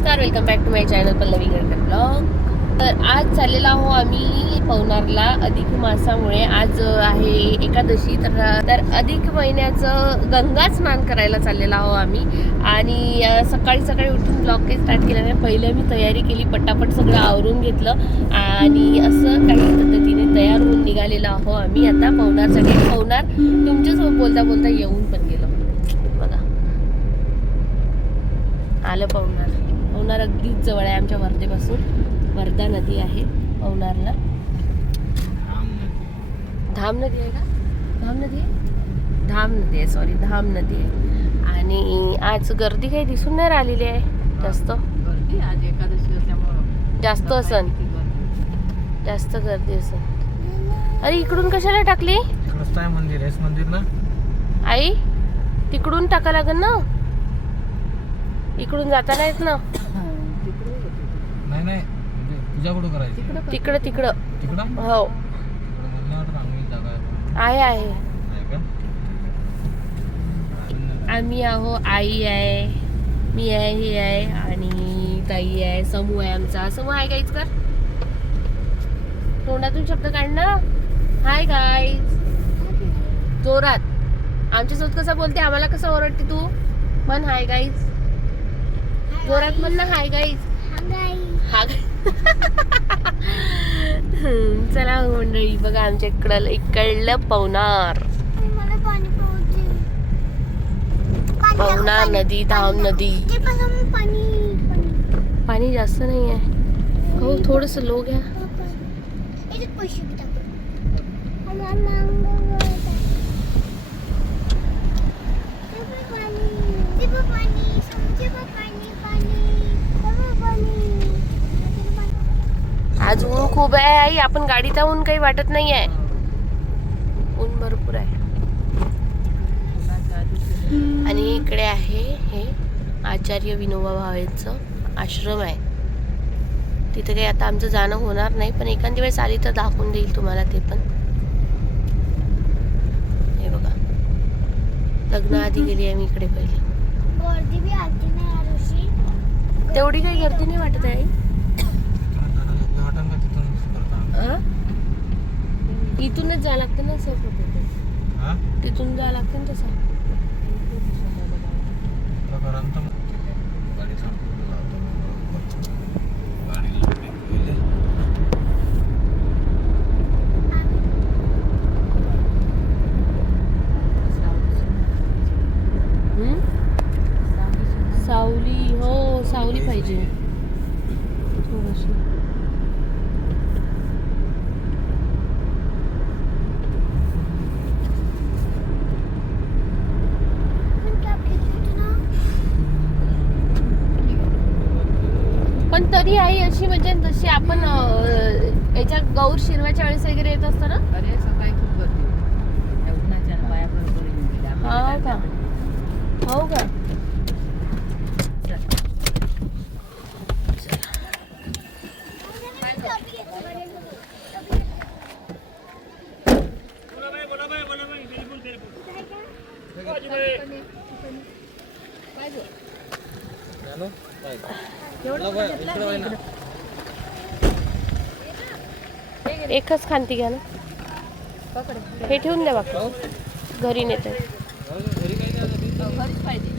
नमस्कार, welcome back to my channel Pallavi Gadkar blog. तर आज चाललेला आहो आम्ही पवनारला अधिक मासामुळे. आज आहे एकादशी, तर अधिक महिन्याचं गंगा स्नान करायला चाललेला आहो आम्ही. आणि सकाळी सकाळी उठून ब्लॉग काही स्टार्ट केला नाही. पहिलं मी तयारी केली, पटापट सगळं आवरून घेतलं आणि असं काही पद्धतीने तयार होऊन निघालेलो आहो आम्ही आता पवनारसाठी. पवनार तुमच्यासोबत बोलता बोलता येऊन पण गेलो बघा. आलं पवनार अगदीच जवळ आहे आमच्या वर्धेपासून. वर्धा नदी आहे पवनारला. धाम नदी आहे का? धाम नदी आहे, धाम नदी आहे, सॉरी धाम नदी आहे. आणि आज गर्दी काही दिसून नाही राहिलेली आहे जास्त. आज एकादशी असल्यामुळं जास्त असन, जास्त गर्दी असन. अरे इकडून कशाला टाकली? मंदिर आहे, मंदिर ना आई, तिकडून टाका लागेल ना, इकडून जाता नाहीत ना. नाही नाही, पूजा कुठं करायची? तिकडं तिकडं तिकडं हो आहे. आम्ही आहो, आई आहे, मी आहे, ही आहे आणि ताई आहे, समूह आहे आमचा. समूह आहे गाईज कर, तोंडातून शब्द काढ ना. हाय गाईज जोरात. आमच्यासोबत कसं बोलते, आम्हाला कसं ओरडते तू? म्हण हाय गाईज जोरात, म्हण ना हाय गाईज. हा चला मंडळी, बघा आमच्या इकडलं पवनार. पवनार नदी, धाम नदी. पाणी जास्त नाही आहे हो, थोडस लो घ्या. आज ऊन खूप आहे आई, आपण गाडीत ऊन काही वाटत नाही आहे, ऊन भरपूर आहे. आणि इकडे आहे हे आचार्य विनोबा भावेचं आश्रम आहे. तिथे काही आता आमचं जाणं होणार नाही, पण एखादी वेळेस आली तर दाखवून देईल तुम्हाला ते पण. हे बघा, लग्नाआधी गेली आहे मी इकडे पहिले. तेवढी काही गर्दी नाही वाटत आहे. इथूनच जावं लागतं ना सर, तिथून जावं लागतं ना तसं. सावली, हो सावली पाहिजे थोडीशी. पण तरी आई अशी म्हणजे जशी आपण याच्या गौर शिरवाच्या वेळेस वगैरे येत असतो ना. अरे सकाळी खूप गर्दी होती, उन्हाच्या पाया बरोबर येऊन गेल्या. हो का, हो का. एकच खांती घ्या ना, हे ठेवून द्या बाकी, घरी नेते. घरीच पाहिजे.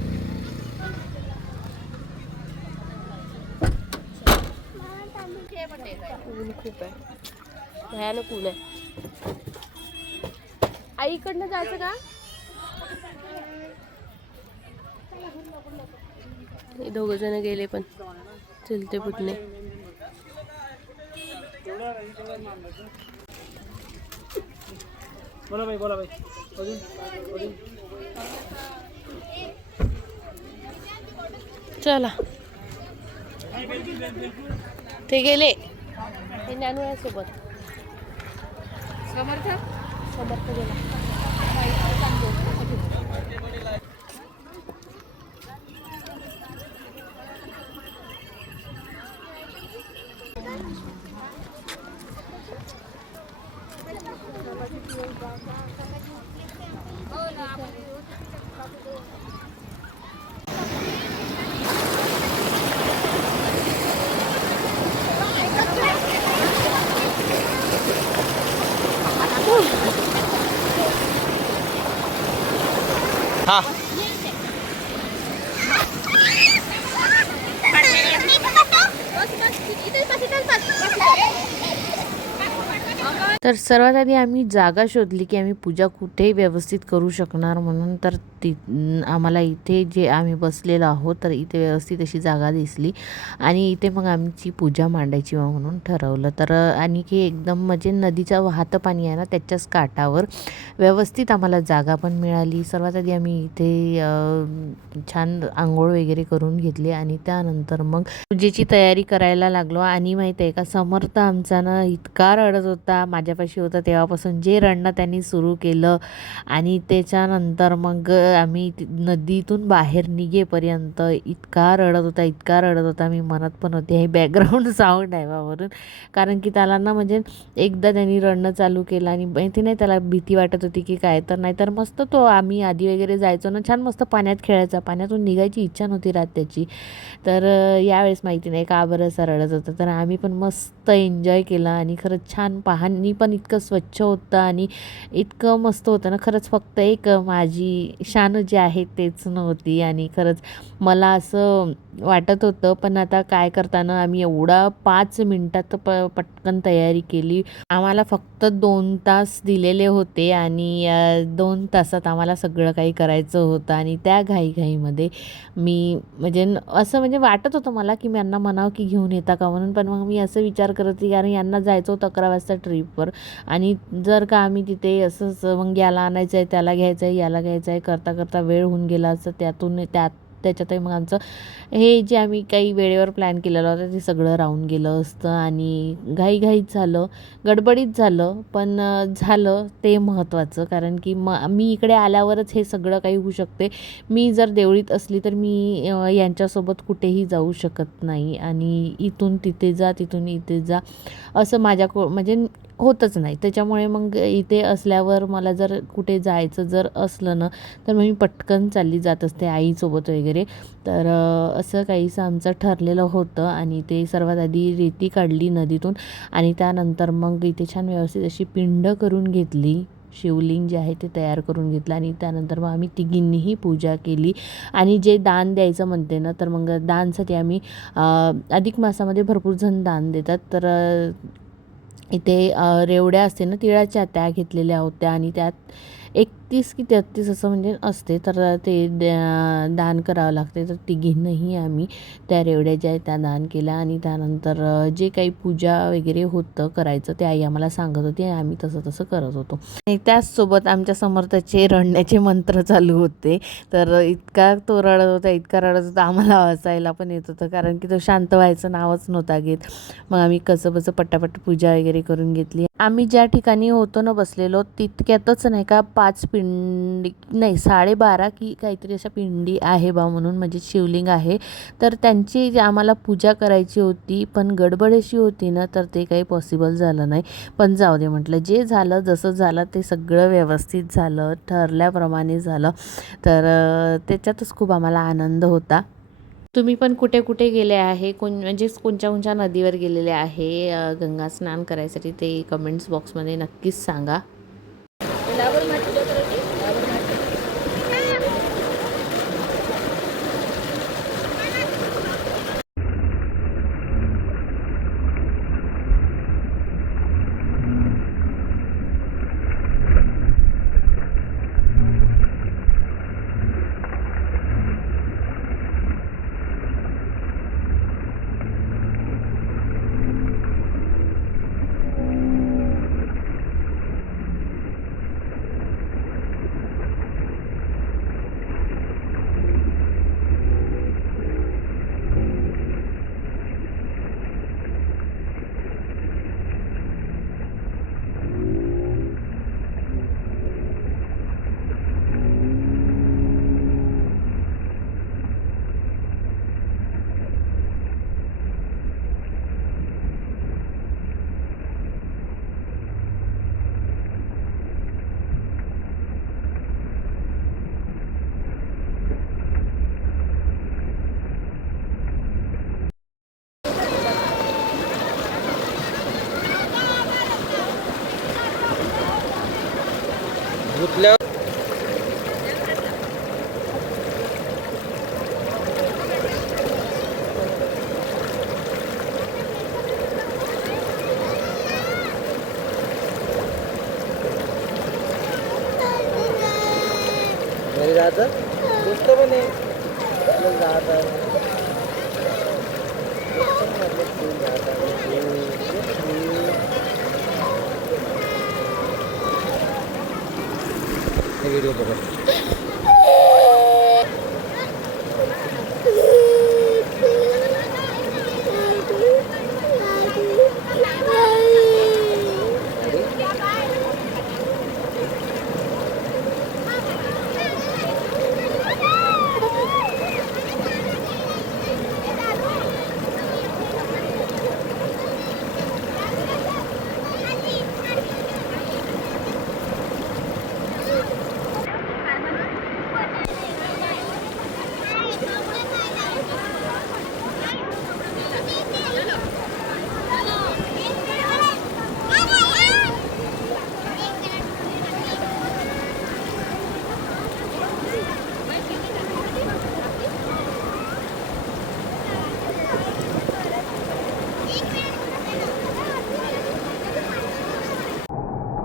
ऊन खूप आहे, भयानक ऊन आहे. आईकडनं जायचं का? हे दोघ जण गेले पण चलते पुटणे. बोला बाई. चला, ते गेले, हे ज्ञानू आहे सोबत. समर्थ गेला. हा तर सर्वात आधी आम्ही जागा शोधली की आम्ही पूजा कुठे व्यवस्थित करू शकणार म्हणून. तर ती आम्हाला इथे जे आम्ही बसलेलो आहोत तर इथे व्यवस्थित अशी जागा दिसली आणि इथे मग आमची पूजा मांडायची म्हणून ठरवलं. तर आणि की एकदम म्हणजे नदीचं वाहतं पाणी आहे ना त्याच्याच काठावर व्यवस्थित आम्हाला जागा पण मिळाली. सर्वात आधी आम्ही इथे छान आंघोळ वगैरे करून घेतली आणि त्यानंतर मग पूजेची तयारी करायला लागलो. आणि माहीत आहे का, समर्थ आमचा ना इतका रडत होता, माझ्यापाशी होता तेव्हापासून जे रडणं त्यांनी सुरू केलं. आणि त्याच्यानंतर मग आम्ही नदीतून बाहेर निघेपर्यंत इतका रडत होता. मी म्हणत पण होते हे बॅकग्राऊंड साऊंड आहे बावरून, कारण की त्याला ना म्हणजे एकदा त्यांनी रडणं चालू केलं आणि माहिती नाही त्याला भीती वाटत होती की काय. तर नाहीतर मस्त तो आम्ही आधी वगैरे जायचो ना छान मस्त पाण्यात खेळायचा, पाण्यातून निघायची इच्छा नव्हती राहत त्याची. तर यावेळेस माहिती नाही का बरं असं रडत होतं. तर आम्ही पण मस्त एन्जॉय केलं आणि खरंच छान, पाणी पण इतकं स्वच्छ होतं आणि इतकं मस्त होतं ना खरंच. फक्त एक माझी शान जे आहे तेच नव्हती आणि खरंच मला असं वाटत होतं. पण आता काय करताना आम्ही एवढा 5 मिनटात पटकन तयारी केली. आम्हाला फक्त 2 तास दिलेले होते आणि 2 तासात आम्हाला सगळं काही करायचं होतं. आणि त्या घाईघाईमध्ये मी म्हणजे असं म्हणजे वाटत होतं मला की मी यांना म्हणावं की घेऊन येता का म्हणून. पण मग मी असं विचार करत होती कारण यांना जायचं होतं 11 वाजता ट्रीपवर आणि जर का आम्ही तिथे असंच मग याला आणायचं आहे त्याला घ्यायचं आहे याला घ्यायचं आहे करता करता वेळ होऊन गेला असं त्याच्यातही मग आमचं हे जे आम्ही काही वेळेवर प्लॅन केलेलं होतं ते सगळं राहून गेलं असतं. आणि घाईघाईत झालं, गडबडीत झालं, पण झालं ते महत्त्वाचं. कारण की मी इकडे आल्यावरच हे सगळं काही होऊ शकते. मी जर देवळीत असली तर मी यांच्यासोबत कुठेही जाऊ शकत नाही आणि इथून तिथे जा तिथून इथे जा असं म्हणजे होतच नाही. त्याच्यामुळे मग इथे असल्यावर मला जर कुठे जायचं जर असलं ना तर मग मी पटकन चालली जात असते आईसोबत वगैरे. तर असं काहीसं आमचं ठरलेलं होतं. आणि ते सर्वात आधी रेती काढली नदीतून आणि त्यानंतर मग इथे छान व्यवस्थित अशी पिंड करून घेतली, शिवलिंग जे आहे ते तयार करून घेतलं आणि त्यानंतर मग आम्ही तिघींनीही पूजा केली. आणि जे दान द्यायचं म्हणते ना तर मग दानसाठी आम्ही अधिक मासामध्ये भरपूर जण दान देतात. तर इथे रेवड्या असते ना तिळाच्या त्या घेतलेल्या होत्या आणि त्यात 31 की 33 असं म्हणजे असते. तर ते दान करावं लागते. तर तिघींनाही आम्ही त्या रेवड्या ज्या आहेत त्या दान केल्या. आणि त्यानंतर जे काही पूजा वगैरे होतं करायचं ते आई आम्हाला सांगत होती आणि आम्ही तसं करत होतो. आणि त्याचसोबत आमच्या समर्थाचे रडण्याचे मंत्र चालू होते. तर इतका तो रडत होता आम्हाला हसायला पण येत होतं कारण की तो शांत व्हायचं नावच नव्हता घेत. मग आम्ही कसंबसं पटापट पूजा वगैरे करून घेतली. आम्ही ज्या ठिकाणी होतो ना बसलेलो तितक्यातच नाही का 5 पिंडी नाही 12.5 की काहीतरी अशा पिंडी आहे बा म्हणून म्हणजे शिवलिंग आहे. तर त्यांची आम्हाला पूजा करायची होती पण गडबड अशी होती ना तर ते काही पॉसिबल झालं नाही. पण जाऊ दे म्हटलं, जे झालं जसं झालं ते सगळं व्यवस्थित झालं, ठरल्याप्रमाणे झालं. तर त्याच्यातच खूप आम्हाला आनंद होता. तुम्ही पण कुठे कुठे गेले आहे, म्हणजे कोणत्या नदीवर गेलेले आहे गंगा स्नान करायसाठी ते कमेंट्स बॉक्समध्ये नक्कीच सांगा. दिसतं पण नाही. व्हिडिओ बघा.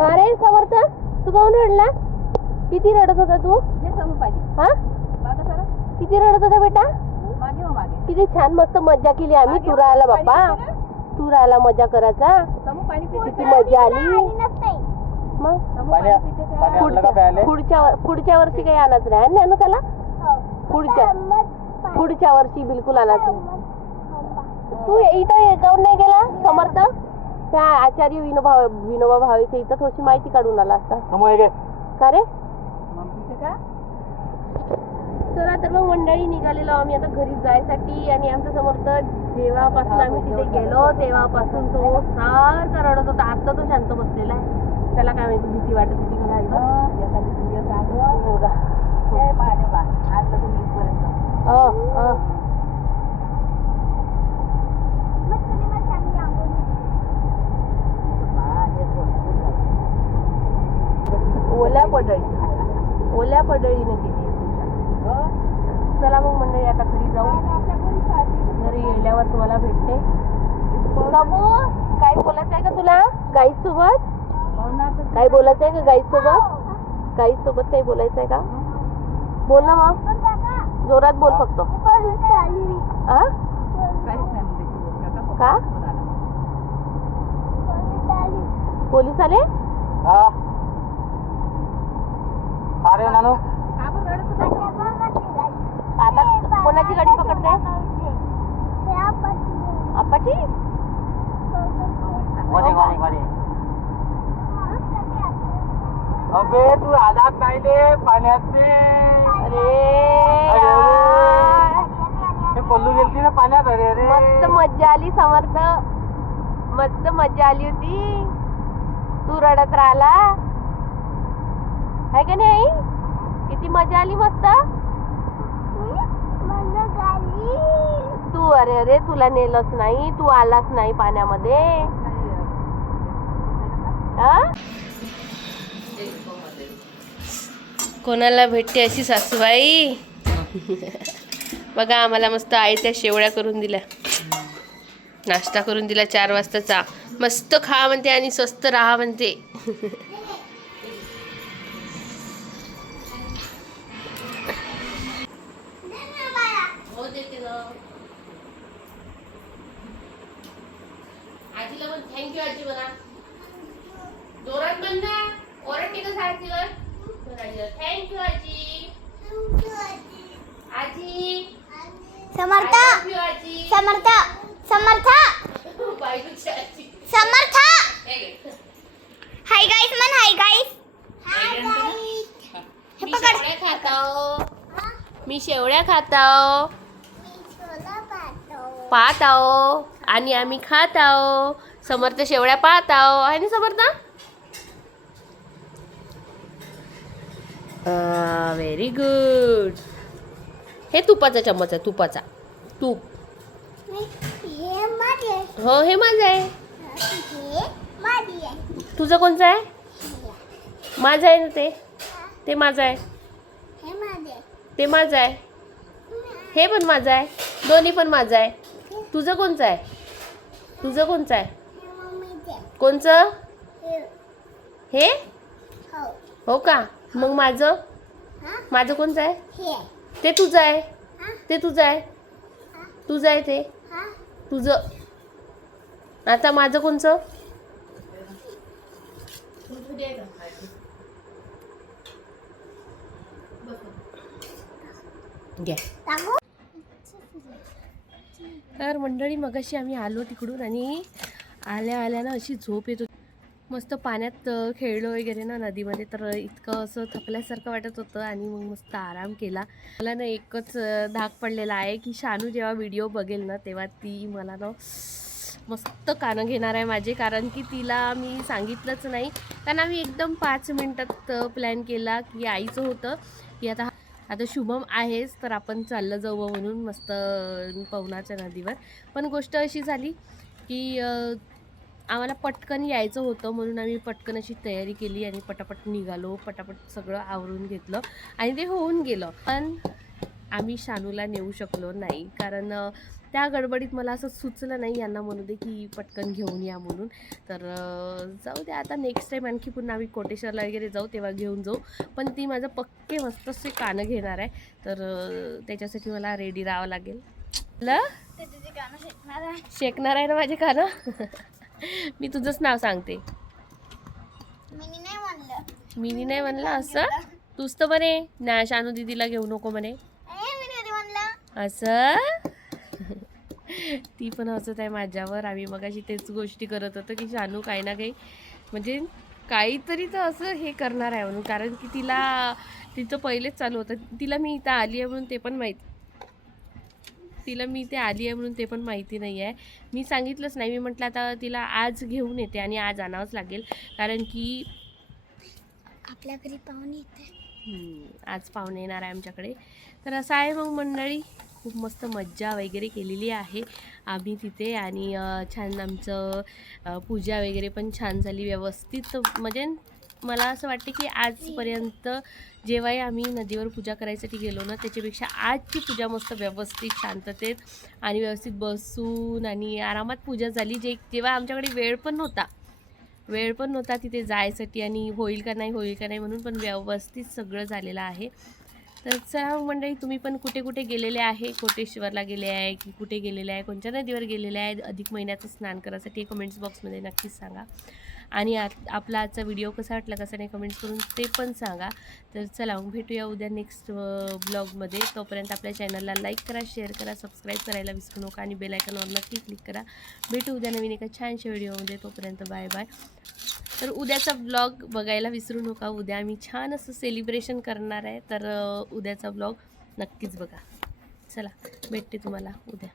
अरे समर्थ, तू काऊन रडला? किती रडत होता तू? हा? किती रडत होता बेटा? किती छान मस्त मजा केली आम्ही. तू राहिला बाप्पा, तू राहिला मजा करायचा. किती मजा आली. मग पुढच्या वर्षी काही आणायचं नाही ना त्याला. पुढच्या वर्षी बिलकुल आणायचं नाही. तू इथं काऊन नाही गेला समर्थ? त्या आचार्य विनोबा भावेच्या इथं थोडीशी माहिती काढून आला असता का रे? चला तर मग मंडळी, निघालेलो आम्ही आता घरी जायसाठी. आणि आमचा समर्थ जेव्हापासून आम्ही तिथे गेलो तेव्हापासून तो सारखा रडत होता. आता तो शांत बसलेला आहे. त्याला काय माहिती भीती वाटत होती का नाही. ओल्या पडळीने केली. चला मग मंडळी, आता घरी जाऊ. घरी गेल्यावर तुम्हाला भेटते. काय बोलायचं आहे का तुला गाईड सोबत? काय बोलायचं आहे का गाईड सोबत? गाईड सोबत काही बोलायचं आहे का? बोल ना मग, जोरात बोल फक्त. का पोलीस आले? अरे नानू, आता कोणाची गाडी पकडते? आपाची? अबे तू आलात नाही रे पाण्यात. अरे ते पल्लू गेलती ना पाण्यात. अरे अरे मस्त मज्जा आली समर्थ, मस्त मज्जा आली होती. तू रडत राहिला आहे का नाही? किती मजा आली मस्त. तू अरे अरे तुला नेलंच नाही, तू आलाच नाही पाण्यामध्ये. कोणाला भेटते अशी सासूबाई? बघा, आम्हाला मस्त आईच्या शेवळ्या करून दिल्या, नाश्ता करून दिला 4 वाजताचा. मस्त खा म्हणते आणि स्वस्त राहा म्हणते. आजीला पण थँक्यू आजी म्हणा. जोरात म्हण ना, ओरडते का सारखीवर? थँक्यू आजी. आजी समर्थ आजी समर्थ समर्थ बायकोची आजी. समर्थ हे घे. हाय गाइस मन, हाय गाइस. मी शेवळ्या खाताओ, मी शेवळ्या खाताओ, पाहत आहो आणि आम्ही खात आहो. समर्थ शेवळ्या पाहत आहो आहे ना समर्थ? Very good. हे तुपाचा चम्मच आहे, तुपाचा. तूप. हे माझे, हो हे माझं आहे. हे माझी आहे. तुझं कोणचं आहे? माझं आहे ना ते. ते माझं आहे. हे माझे, ते माझं आहे. हे पण माझं आहे. दोन्ही पण माझं आहे. तुझं कोणचं आहे? तुझं कोणचं आहे? हे मम्मीचे. कोणचं? हे हे हो. हो का? मग माझं? हा माझं कोणचं आहे? हे ते तुझं आहे, ते तुझं आहे, तुझं आहे ते तुझं. आता माझं कोणचं? घ्या. तर मंडळी मगाशी आम्ही आलो तिकडून आणि आल्या आल्यानं अशी झोप येत होती. मस्त पाण्यात खेळलो वगैरे ना नदीमध्ये, तर इतकं असं थकल्यासारखं वाटत होतं आणि मग मस्त आराम केला. मला ना एकच धाक पडलेला आहे की शानू जेव्हा व्हिडिओ बघेल ना तेव्हा ती मला ना मस्त कानं घेणार आहे माझे, कारण की तिला मी सांगितलंच नाही. कारण आम्ही एकदम 5 मिनटात प्लॅन केला की आईचं होतं की आता शुभम आहेच तर आपण चाललं जाऊ म्हणून मस्त पवनारच्या नदीवर. पण गोष्ट अशी झाली की आम्हाला पटकन यायचं होतं म्हणून आम्ही पटकन अशी तयारी केली आणि पटापट निघालो, पटापट सगळं आवरून घेतलं आणि ते होऊन गेलं. पण आम्ही शानूला नेऊ शकलो नाही, कारण त्या गडबडीत मला असं सुचलं नाही यांना म्हणू दे की पटकन घेऊन या म्हणून. तर जाऊ दे, आता नेक्स्ट टाईम आणखी पुन्हा आम्ही कोटेश्वरला वगैरे जाऊ तेव्हा घेऊन जाऊ. पण ती माझं पक्के मस्त असे कानं घेणार आहे, तर त्याच्यासाठी मला रेडी राहावं लागेल. शेकणार आहे ना माझे कानं. मी तुझंच नाव सांगते. मिनी नाही म्हणलं असं, तूच तर म्हणे ना शानू दीदीला घेऊ नको म्हणे असं. ती पण हसत आहे माझ्यावर. आम्ही मगाशी तेच गोष्टी करत होतो की शानू काही ना काही म्हणजे काहीतरी तर असं हे करणार आहे म्हणून, कारण की तिचं पहिलेच चालू होतं. तिला मी इथं आली आहे म्हणून ते पण माहिती नाही आहे. मी सांगितलंच नाही. मी म्हटलं आता तिला आज घेऊन येते आणि आज आणावंच लागेल, कारण की आपल्या घरी पाहुणे येते. आज पाहुणे येणार आहे आमच्याकडे. तर असं आहे मग मंडळी, खूप मस्त मज्जा वगैरे केलेली आहे आम्ही तिथे आणि छान आमचं पूजा वगैरे पण छान झाली व्यवस्थित. म्हणजे मला असं वाटते की आजपर्यंत जेव्हाही आम्ही नदीवर पूजा करायसाठी गेलो ना त्याच्यापेक्षा आजची पूजा मस्त व्यवस्थित शांततेत आणि व्यवस्थित बसून आणि आरामात पूजा झाली. जेव्हा आमच्याकडे वेळ पण नव्हता तिथे जायसाठी आणि होईल का नाही म्हणून, पण व्यवस्थित सगळं झालेलं आहे. तर चला मंडळी, तुम्ही पण कुठे कुठे गेलेले आहे, कोटेश्वरला गेले आहे की कुठे गेलेले आहे, कोणत्या नदीवर गेलेले आहे अधिक महिन्याचं स्नान करायसाठी कमेंट्स बॉक्समध्ये नक्कीच सांगा. आणि आपला आजचा व्हिडिओ कसा वाटला कसा नाही कमेंट्स करून ते पण सांगा. तर चला मग भेटूया उद्या नेक्स्ट ब्लॉगमध्ये. तोपर्यंत आपल्या चॅनलला लाईक करा, शेअर करा, सबस्क्राईब करायला विसरू नका आणि बेल आयकॉनवर नक्की क्लिक करा. भेटू उद्या नवीन एका छानशा व्हिडिओमध्ये. तोपर्यंत बाय बाय. तर उद्याचा ब्लॉग बघायला विसरू नका. उद्या आम्ही छान असं सेलिब्रेशन करणार आहे, तर उद्याचा ब्लॉग नक्कीच बघा. चला भेटते तुम्हाला उद्या.